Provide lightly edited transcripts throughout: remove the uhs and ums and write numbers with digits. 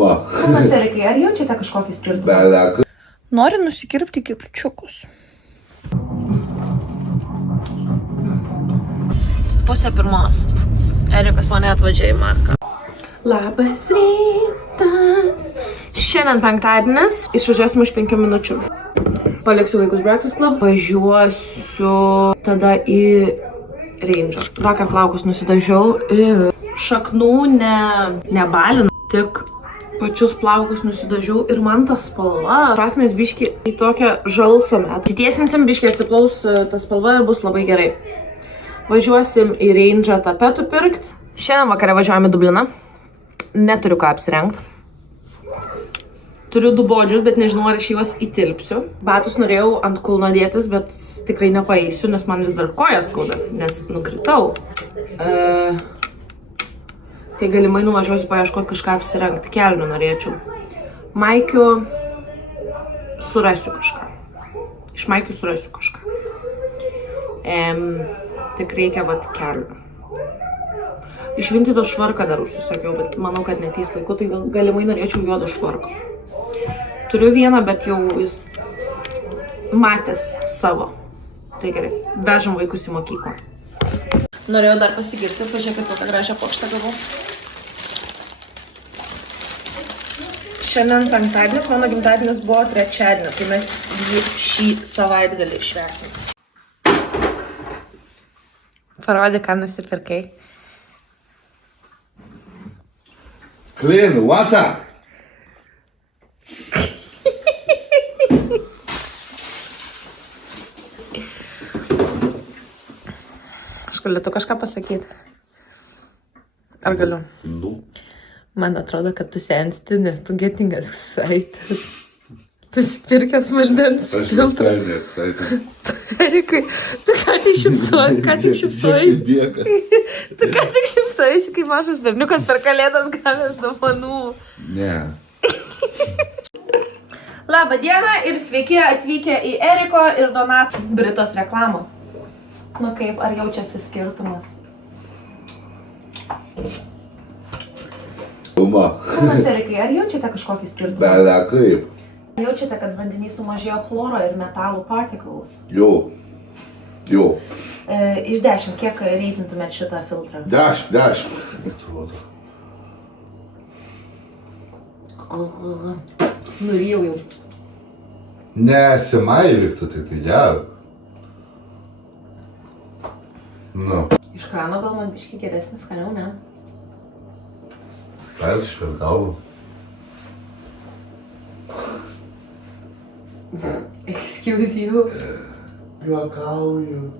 Ponas Erikai, ar jaučiate kažkokį skirtumą? Belek. Noriu nusikirpti kirpčiukus. 12:30. Erikas mane atvažiavo į marką. Labas rytas. Šiandien penktadienis. Išvažiuosim už 5 minučių. Paliksiu vaikus Breakfast Club. Važiuosiu tada į Range. Vakar plaukus nusidažiau ir šaknų nebalinu, tik pačius plaukus nusidažiau ir man ta spalva. Šaknės biški į tokią žalsvą metą. Tiesinsim biški atsiplaus ta spalva ir bus labai gerai. Važiuosim į Range tapetų pirkt. Šiandien vakare važiuojame į Dubliną. Neturiu ką apsirengti. Turiu 2 bodžius, bet nežinau, ar aš juos įtilpsiu. Batus norėjau ant kulno dėtis, bet tikrai nepaeisiu, nes man vis dar kojas skauda, nes nukritau. Tai galimai nuvažiuosiu paieškoti kažką apsirengti. Kelnių norėčiau. Maikių surasiu kažką. Iš maikių surasiu kažką. Tik reikia vat kelnių. Iš Vintedo švarką dar užsisakiau, bet manau, kad neteis laiku, tai galimai norėčiau juodo švarko. Turiu vieną, bet jau jis matęs savo. Tai gerai, vežam vaikus į mokyklą. Norėjau dar pasigirti, pažiūrėkit, kokią gražią puokštę gavau. Šiandien penktadienis, mano gimtadienis buvo trečiadienį, tai mes jį šį savaitgalį švęsim. Parodė, ką nusipirkai. Clean water. Aš galiu tu kažką pasakyti? Ar galiu? Nu. Man atrodo, kad tu sensti, nes tu getting excited. Tu spirkęs vandens Aš filtrą. visai neexcited. Erikai, tu ką tik šypsojais? Tu ką tik šypsojais, kai mažas berniukas per kalėdas gavęs dovanų. Ne. Labą dieną ir sveiki atvykę į Eriko ir Donato Britos reklamą. Nu kaip, ar jaučiasi skirtumas? Ponas Erikai, ar jaučiate kažkokį skirtumą? Belek kaip. Jaučiate, kad vandenį sumažėjo chloro ir metalų particles? Jo. Iš 10, kiek reitintumėt šitą filtrą? 10. Atrodo. Nurijau jau. Nesimaivyk tu, tai gero. Nu. Iš krano gal man biškai geresnis, skaniau, ne? Persiškas galvą. Excuse you. Juokauju.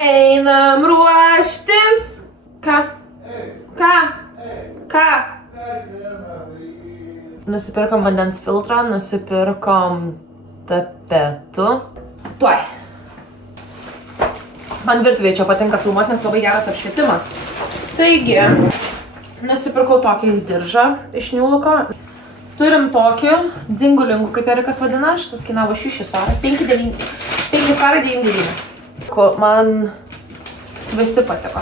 Einam ruoštis. Ką? Nusipirkom vandens filtrą, nusipirkom tapetų. Tuoj. Man virtuvėje čia patinka filmuoti, nes labai geras apšvietimas. Taigi, nusipirkau tokį diržą iš New Looko. Turim tokį dzingulingų, kaip Erikas vadina, šitas kainavo 6 svarai, 5 svarai 9,9. Man visi patiko.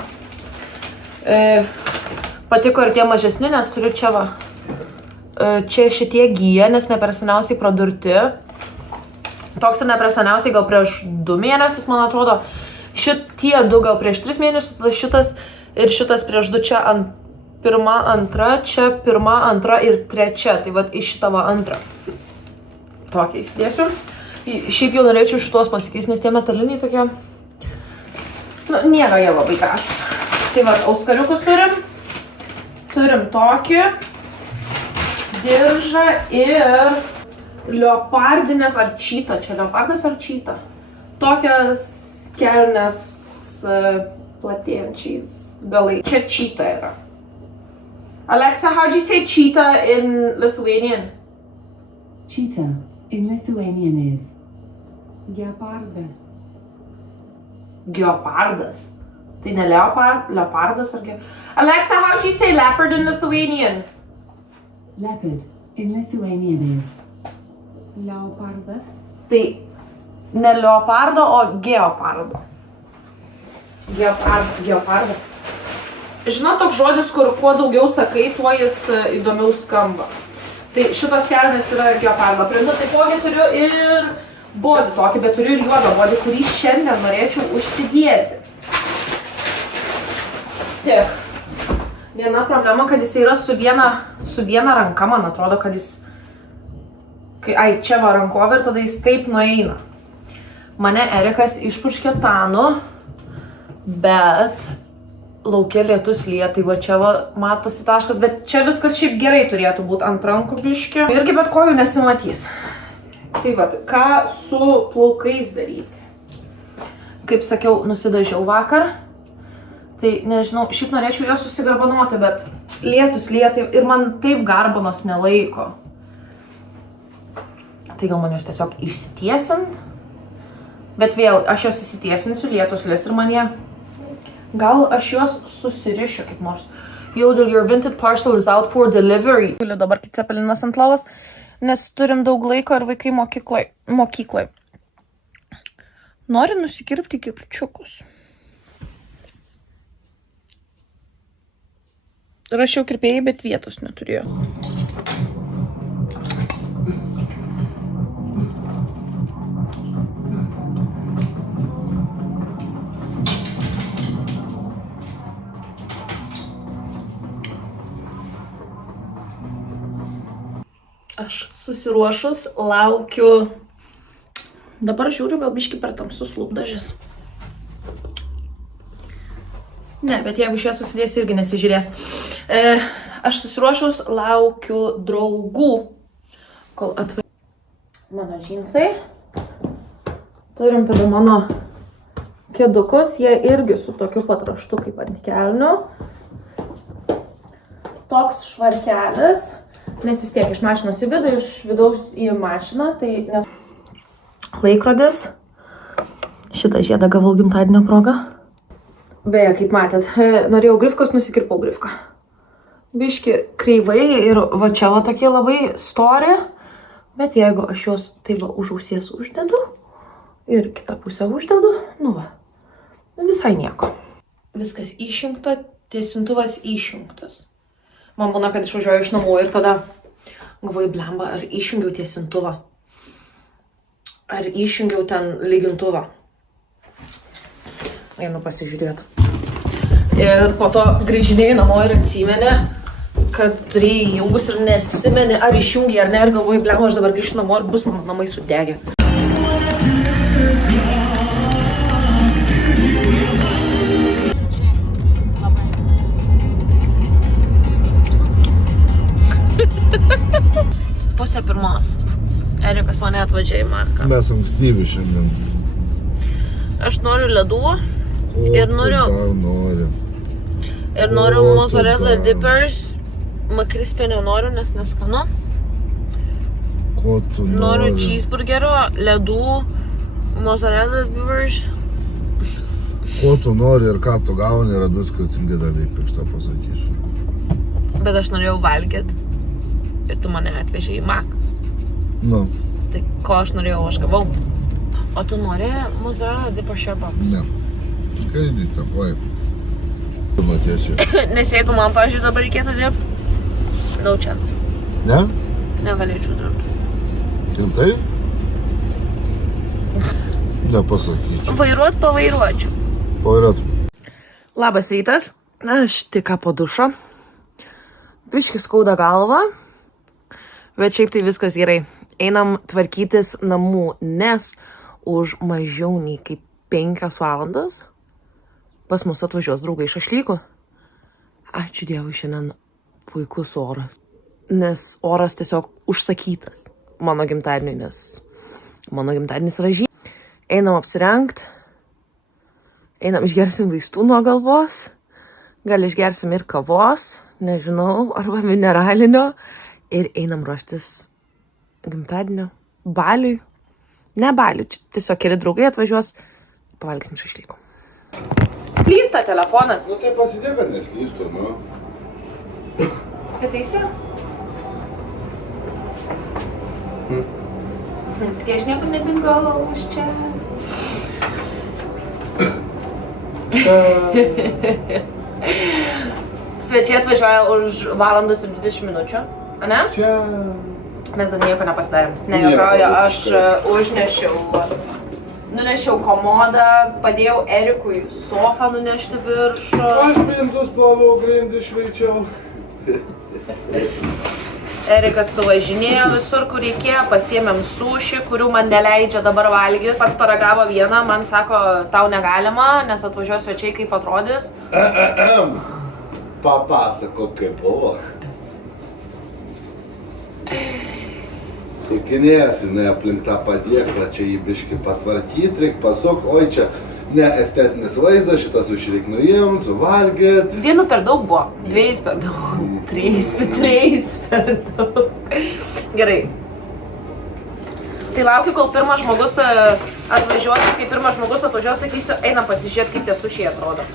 Patiko ir tie mažesni, nes turiu čia va. Čia šitie gyja, nes ne per seniausiai pradurti. Toks ir ne per seniausiai, gal prieš 2 mėnesius, man atrodo. Šitie 2 gal prieš 3 mėnesius, tada šitas ir šitas prieš 2 čia ant 1, 2, čia 1, 2 ir 3. Tai vat iš šitą va 2. Tokią įsidėsiu. Šiaip jau norėčiau šitos pasikeisti, nes tie metaliniai tokie... Nu, nėra jie labai gražus. Tai vat, auskariukus turim. Turim tokį diržą ir leopardinės ar čyta. Čia leopardas ar čyta. Tokias kelnes platėjančiais galai. Čia čyta yra. Alexa, how do you say cheetah in Lithuanian? Cheetah in Lithuanian is gepardas. Geopardas. Tai ne leopardas ar Alexa, how do you say leopard in Lithuanian? Leopard in Lithuanian is leopardas. Tai ne leopardo, o geopardo. Geopardo. Žinot, toks žodis, kur kuo daugiau sakai, tuo jis įdomiau skamba. Tai šitos kelnės yra geopardo printo, taipogi turiu ir bodį tokį, bet turiu ir juodą bodį, kurį šiandien norėčiau užsidėti. Tik. Viena problema, kad jis yra su viena ranka, man atrodo, kad jis... Ai, čia va rankovė ir tada jis taip nueina. Mane Erikas išpuškė tanu, bet lauke lietus lyja, tai va čia va matosi taškas, bet čia viskas šiaip gerai turėtų būti ant rankų biškio. Irgi bet kojų nesimatys. Tai va, ką su plaukais daryti? Kaip sakiau, nusidažiau vakar. Tai nežinau, šiaip norėčiau juos susigarbanuoti, bet lietus lyja ir man taip garbanos nelaiko. Tai gal man juos tiesiog išsitiesint. Bet vėl, aš juos įsitiesinsiu, lietus lis ir man jie. Gal aš juos susirišiu kaip nors. Jodel, your vinted parcel is out for delivery. Guliu dabar kaip cepelinas ant lovos, nes turim daug laiko ir vaikai mokyklai. Noriu nusikirpti kirpčiukus. Rašiau kirpėjai, bet vietos neturėjau. Aš susiruošus, laukiu. Dabar žiūriu, gal biški per tamsus lūpdažis. Ne, bet jeigu šią susidės, irgi nesižiūrės. Aš susiruošus, laukiu draugų, kol atvažiuoja mano džinsai. Turim tada mano kėdukus, jie irgi su tokiu patraštu kaip ant kelnių. Toks švarkelis. Nes vis tiek iš mašinos į vidų, iš vidaus į mašiną, tai nes... Laikrodis. Šitą žiedą gavau gimtadienio progą. Beje, kaip matėt, norėjau grifkos, nusikirpau grifką. Biški kreivai ir va čia va tokie labai stori, bet jeigu aš juos taip va už ausies uždedu ir kitą pusę uždedu, nu va, visai nieko. Viskas išjungta, tiesintuvas išjungtas. Man būna, kad išvažiuoju iš namų ir tada galvoju, blemba, ar išjungiau tiesintuvą. Ar išjungiau ten lygintuvą. Einu pasižiūrėti. Ir po to grįžinėjai namo ir atsimeni, kad turėjai įjungus ir neatsimeni, ar išjungiai ar ne. Ir galvoju, blemba, aš dabar grįžtu namo ir bus mano namai sudegę. Pusę pirmos. Erikas mane atvažiavo į Marką. Mes ankstyvi šiandien. Aš noriu ledų ir noriu... Ir noriu mozzarella dippers. Makrispio nenoriu, nes neskanu. Ko tu nori? Noriu cheeseburgerio, ledų, mozzarella dippers. Ko tu nori ir ką tu gauni, yra du skirtingi dalykai, aš tą pasakysiu. Bet aš norėjau valgyti. Ir tu mane atvežė į Mac. Nu. Tai ko aš norėjau, aš gavau. O tu nori mozzarella dip šerpa? Ne. Kas dys tam, vai. Tu nutiesi. Nes jeigu man, pavyzdžiui, dabar reikėtų dirbti, no chance. Ne? Negalėčiau dirbti. Rimtai? Nepasakyčiau. Vairuot pavairuočiau. Pavairuot. Labas rytas. Aš tik ką po dušo. Biški skauda galva. Bet šiaip tai viskas gerai. Einam tvarkytis namų, nes už mažiau nei kaip 5 valandas pas mus atvažiuos draugai iš Ašlykų. Ačiū Dievui, šiandien puikus oras. Nes oras tiesiog užsakytas mano gimtadieniui, nes mano gimtadienis yra žymiai. Einam apsirengt. Einam išgersim vaistų nuo galvos. Gal išgersim ir kavos, nežinau, arba mineralinio. Ir einam ruoštis gimtadienio baliui. Ne baliui, čia tiesiog keli draugai atvažiuos. Pavalgysim šašlykų. Slysta telefonas. Nu tai pasidėk, kad neslystų, nu. Ateisi? Neskai, aš niekur nebingau už čia. Svečiai atvažiuoja už valandos ir 20 minučių, ane? Čia... Mes dar nieko nepasidarėm. Nejuokauju, aš nunešiau komodą, padėjau Erikui sofą nunešti viršų. Aš pintus ploviau, grindį šveičiau. Erikas suvažinėjo visur, kur reikėjo, pasiėmėm suši, kurių man neleidžia dabar valgyti. Pats paragavo vieną, man sako, tau negalima, nes atvažiuos svečiai, kaip atrodys. Papasako, kaip buvo. Sukinėjasi, ne aplink tą padėklą, čia jį biškį patvarkyti, reik pasuk, oi čia ne estetinis vaizdas, šitas užreik nuimt, suvalgyt. Vienu per daug buvo, dviejais per daug, trejais per daug. Gerai. Tai laukiu, kol pirmas žmogus atvažiuos, kai pirmas žmogus atvažiuos, sakysiu, einam pasižiūrėti, kaip tie sušiai atrodo.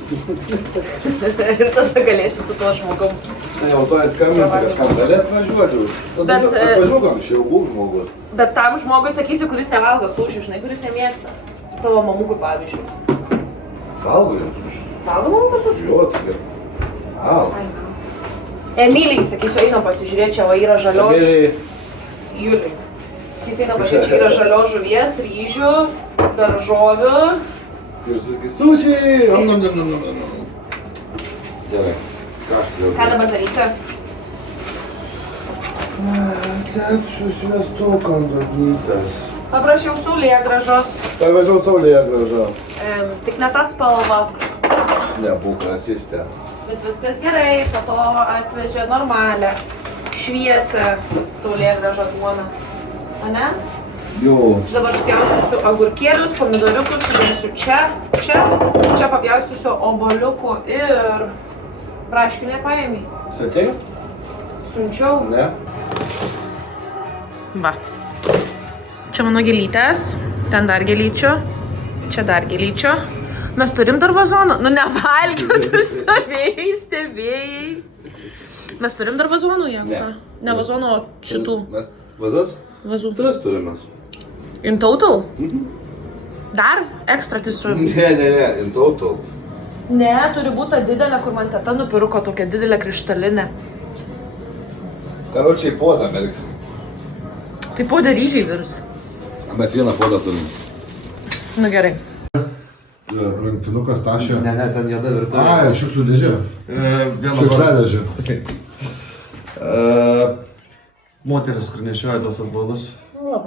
Ir tada galėsiu su tuo žmogum. Tai jau to įskambinsi, kažkam gali atvažiuoti. Tada atvažiuok anksčiau, būk žmogus. Bet tam žmogui sakysiu, kuris nevalgo sušių, žinai, kuris nemėgsta. Tavo mamukui, pavyzdžiui. Valgo jums sušių. Valgo mamukas sušių? Jo, tik. Valgo. Emilijai, sakysiu, einam pasižiūrėti, čia va yra žalios... Juliui. Sakysiu, einam pasižiūrėti, čia yra žalios žuvies, ryžių, daržovių. Ir sakai, sušiai! Gerai. Ką dabar darysi? Kepsiu sviestuką ant duonytės. Paprašiau saulėgrąžos. Parvažiau saulėgrąžą. Tik ne ta spalva. Nebūk rasistė. Bet viskas gerai, po to atvežė normalią, šviesę saulėgrąžą duoną. Ane? Jo. Aš dabar supjaustysiu agurkėlius, pomidoriukus, sudėsiu čia papjaustysiu oboliukų ir braškių nepaėmei. Sakei? Siunčiau. Ne. Va. Čia mano gėlytės, ten dar gėlyčių, čia dar gėlyčių. Mes turim dar vazoną. Nu nevalgiu, tu stebėjai. Mes turim dar vazonų, jeigu ką. Ne vazonų, o šitų. Mes vazas? Vazų. 3 turime. In total? Dar? Ekstra tisu. Ne, in total. Ne, turi būti ta didelė, kur man teta nupirko tokią didelę krištalinę. Karočiai puodą merksim. Tai puodą ryžiai virs. Mes vieną puodą turim. Nu gerai. Rankinukas tašė. Ne, ten juoda virtuvė. Ai, šiukšlių dėžė. Šiukšliadėžė. Moteris, kur nešioja tos apvalus.